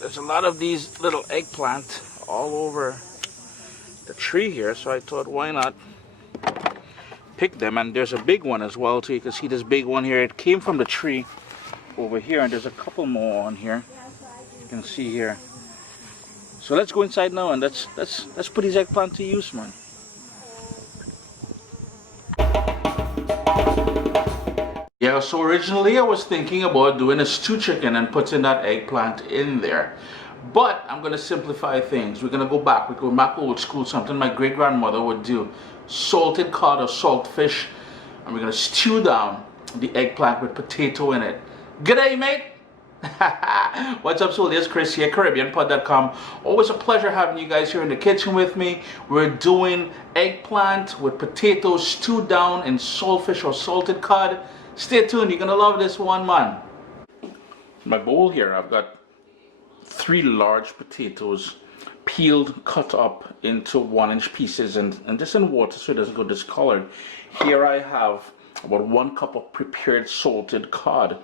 there's a lot of these little eggplant all over the tree here, so I thought why not pick them. And there's a big one as well too. You can see this big one here. It came from the tree over here, and there's a couple more on here. You can see here. So let's go inside now and let's put these eggplant to use, man. Yeah, so originally I was thinking about doing a stew chicken and putting that eggplant in there. But I'm going to simplify things. We're going to go back. We go back old school, something my great-grandmother would do. Salted cod or salt fish. And we're going to stew down the eggplant with potato in it. G'day, mate! What's up, Soul? It's Chris here, Caribbeanpot.com. Always a pleasure having you guys here in the kitchen with me. We're doing eggplant with potatoes stewed down in saltfish or salted cod. Stay tuned, you're gonna love this one, man. In my bowl here, I've got 3 large potatoes peeled, cut up into 1-inch pieces and just in water so it doesn't go discolored. Here I have about 1 cup of prepared salted cod,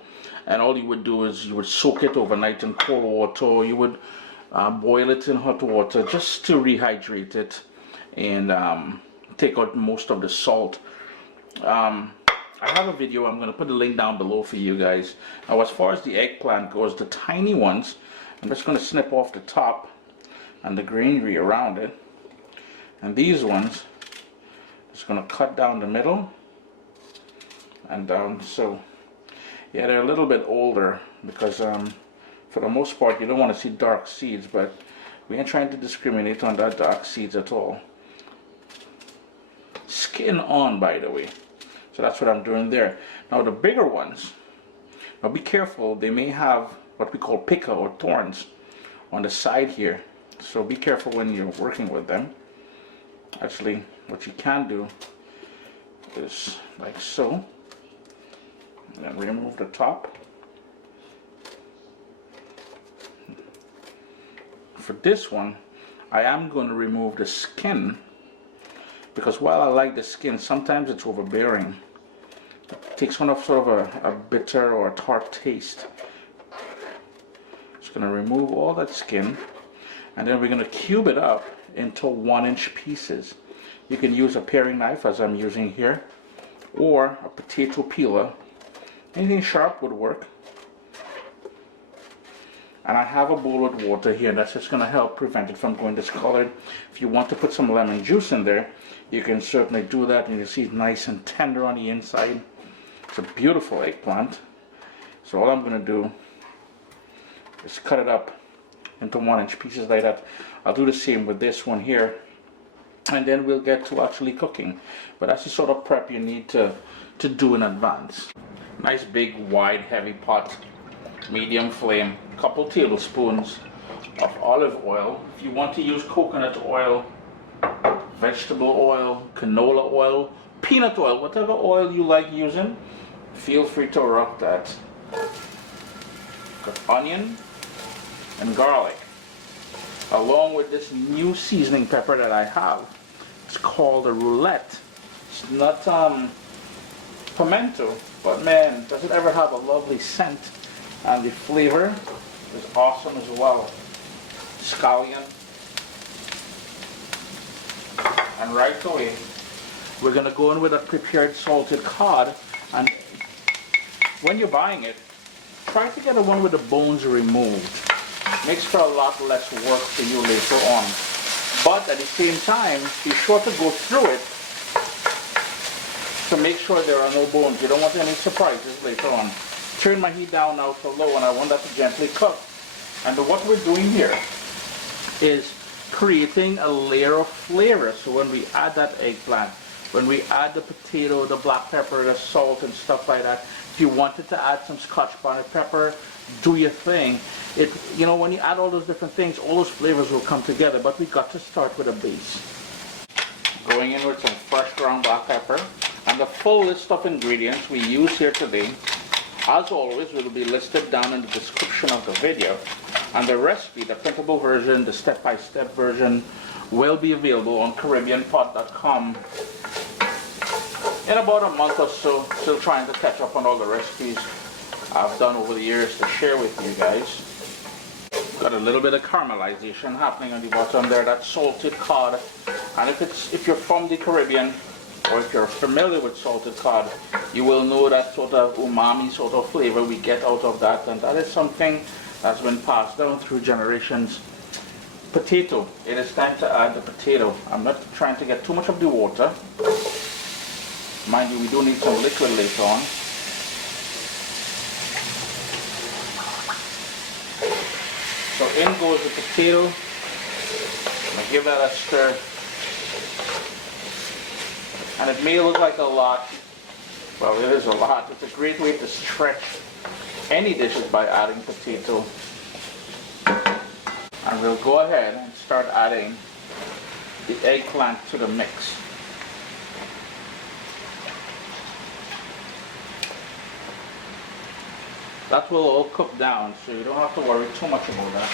and all you would do is you would soak it overnight in cold water, or you would boil it in hot water just to rehydrate it and take out most of the salt. I have a video, I'm going to put the link down below for you guys. Now as far as the eggplant goes, the tiny ones, I'm just going to snip off the top and the greenery around it. And these ones, just going to cut down the middle and down. So yeah, they're a little bit older because for the most part you don't want to see dark seeds, but we ain't trying to discriminate on that dark seeds at all. Skin on, by the way. So that's what I'm doing there. Now the bigger ones, now be careful, they may have what we call pica or thorns on the side here. So be careful when you're working with them. Actually, what you can do is like so, and remove the top. For this one, I am going to remove the skin, because while I like the skin, sometimes it's overbearing. It takes on sort of a bitter or a tart taste. Just going to remove all that skin, and then we're going to cube it up into 1-inch pieces. You can use a paring knife as I'm using here, or a potato peeler. Anything sharp would work. And I have a bowl with water here, and that's just going to help prevent it from going discolored. If you want to put some lemon juice in there, you can certainly do that, and you see it's nice and tender on the inside. It's a beautiful eggplant. So all I'm going to do is cut it up into 1-inch pieces like that. I'll do the same with this one here, and then we'll get to actually cooking. But that's the sort of prep you need to do in advance. Nice big wide heavy pot, medium flame, couple tablespoons of olive oil. If you want to use coconut oil, vegetable oil, canola oil, peanut oil, whatever oil you like using, feel free to rock that. Got onion and garlic, along with this new seasoning pepper that I have. It's called a roulette. It's not pimento, but man, does it ever have a lovely scent, and the flavor is awesome as well. Scallion. And right away, we're going to go in with a prepared salted cod, and when you're buying it, try to get a one with the bones removed. Makes for a lot less work for you later on. But at the same time, be sure to go through it to make sure there are no bones. You don't want any surprises later on. Turn my heat down now to low, and I want that to gently cook. And what we're doing here is creating a layer of flavor. So when we add that eggplant, when we add the potato, the black pepper, the salt and stuff like that, if you wanted to add some Scotch bonnet pepper, do your thing. You know, when you add all those different things, all those flavors will come together, but we got to start with a base. Going in with some fresh ground black pepper, and the full list of ingredients we use here today, as always, will be listed down in the description of the video. And the recipe, the printable version, the step-by-step version, will be available on Caribbeanpot.com in about a month or so. Still trying to catch up on all the recipes I've done over the years to share with you guys. Got a little bit of caramelization happening on the bottom there. That salted cod, and if you're from the Caribbean, or if you're familiar with salted cod, you will know that sort of umami sort of flavor we get out of that, and that is something that's been passed down through generations. Potato. It is time to add the potato. I'm not trying to get too much of the water. Mind you, we do need some liquid later on. So in goes the potato. I'm going to give that a stir. And it may look like a lot. Well, it is a lot. It's a great way to stretch any dishes by adding potato. And we'll go ahead and start adding the eggplant to the mix. That will all cook down, so you don't have to worry too much about that.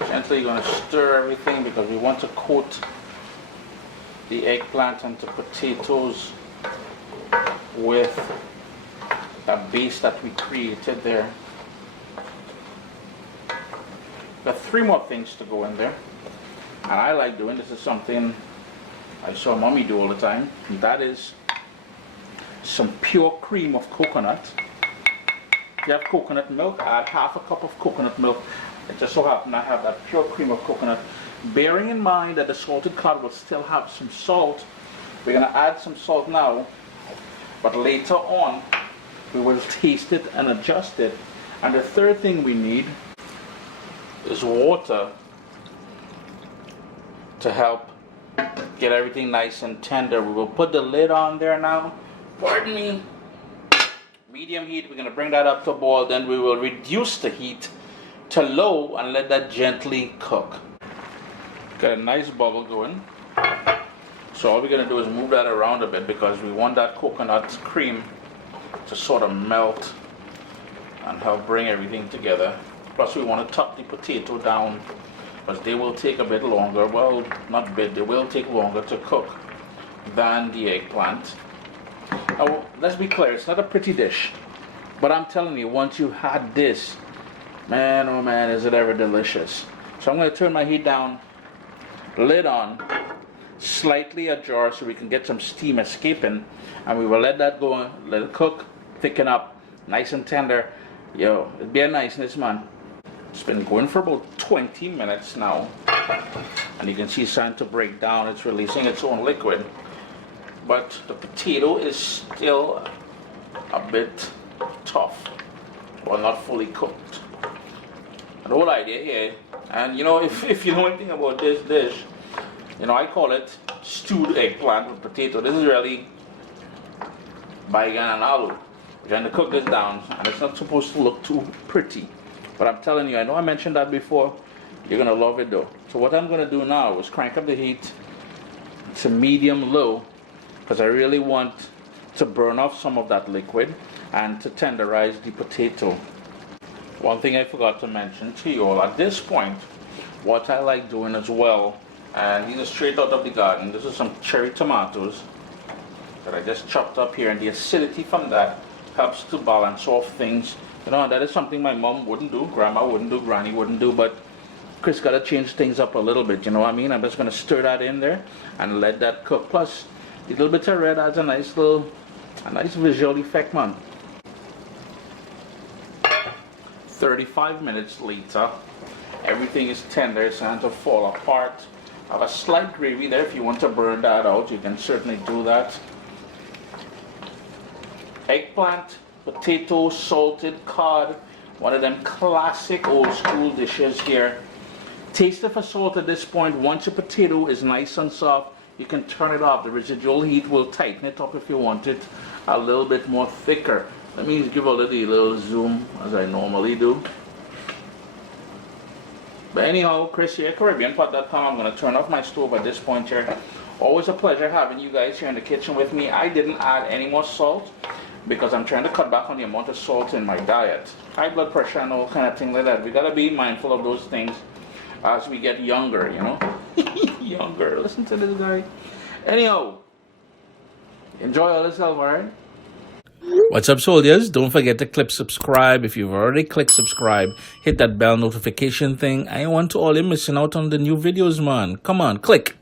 Gently going to stir everything because we want to coat the eggplant and the potatoes with that base that we created there. Got 3 more things to go in there, and I like doing this. Is something I saw mommy do all the time, and that is some pure cream of coconut. If you have coconut milk, add half a cup of coconut milk. It just so happens I have that pure cream of coconut. Bearing in mind that the salted cod will still have some salt, we're going to add some salt now, but later on we will taste it and adjust it. And the third thing we need is water to help get everything nice and tender. We will put the lid on there now. Pardon me. Medium heat. We're going to bring that up to boil. Then we will reduce the heat to low and let that gently cook. Got a nice bubble going. So all we're going to do is move that around a bit because we want that coconut cream to sort of melt and help bring everything together. Plus we want to tuck the potato down because they will take a bit longer. Well, not a bit, they will take longer to cook than the eggplant. Now, let's be clear, it's not a pretty dish, but I'm telling you, once you had this, man, oh man, is it ever delicious. So I'm going to turn my heat down, lid on, slightly ajar so we can get some steam escaping, and we will let that go, let it cook, thicken up, nice and tender. Yo, it'd be a niceness, man. It's been going for about 20 minutes now, and you can see it's starting to break down. It's releasing its own liquid. But the potato is still a bit tough, or not fully cooked. And the whole idea here, and you know, if you know anything about this dish, you know, I call it stewed eggplant with potato. This is really baigan and aloo. We're trying to cook this down, and it's not supposed to look too pretty. But I'm telling you, I know I mentioned that before, you're gonna love it though. So what I'm gonna do now is crank up the heat to medium-low, because I really want to burn off some of that liquid and to tenderize the potato. One thing I forgot to mention to you all, at this point, what I like doing as well, and these are straight out of the garden, this is some cherry tomatoes that I just chopped up here, and the acidity from that helps to balance off things. You know, and that is something my mom wouldn't do, grandma wouldn't do, granny wouldn't do, but Chris got to change things up a little bit, you know what I mean? I'm just going to stir that in there and let that cook. Plus, a little bit of red adds a nice visual effect, man. 35 minutes later, everything is tender, it's starting to fall apart. I have a slight gravy there. If you want to burn that out, you can certainly do that. Eggplant, potato, salted cod, one of them classic old school dishes here. Taste it for salt at this point. Once your potato is nice and soft, you can turn it off. The residual heat will tighten it up if you want it a little bit more thicker. Let me give a little zoom as I normally do. But anyhow, Chris here, Caribbeanpot.com. I'm going to turn off my stove at this point here. Always a pleasure having you guys here in the kitchen with me. I didn't add any more salt because I'm trying to cut back on the amount of salt in my diet. High blood pressure and all kind of things like that. We got to be mindful of those things as we get younger, you know. Younger. Listen to this guy. Anyhow, enjoy all yourself, alright? What's up, soldiers? Don't forget to click subscribe. If you've already clicked subscribe, hit that bell notification thing. I want to all you missing out on the new videos, man. Come on, click.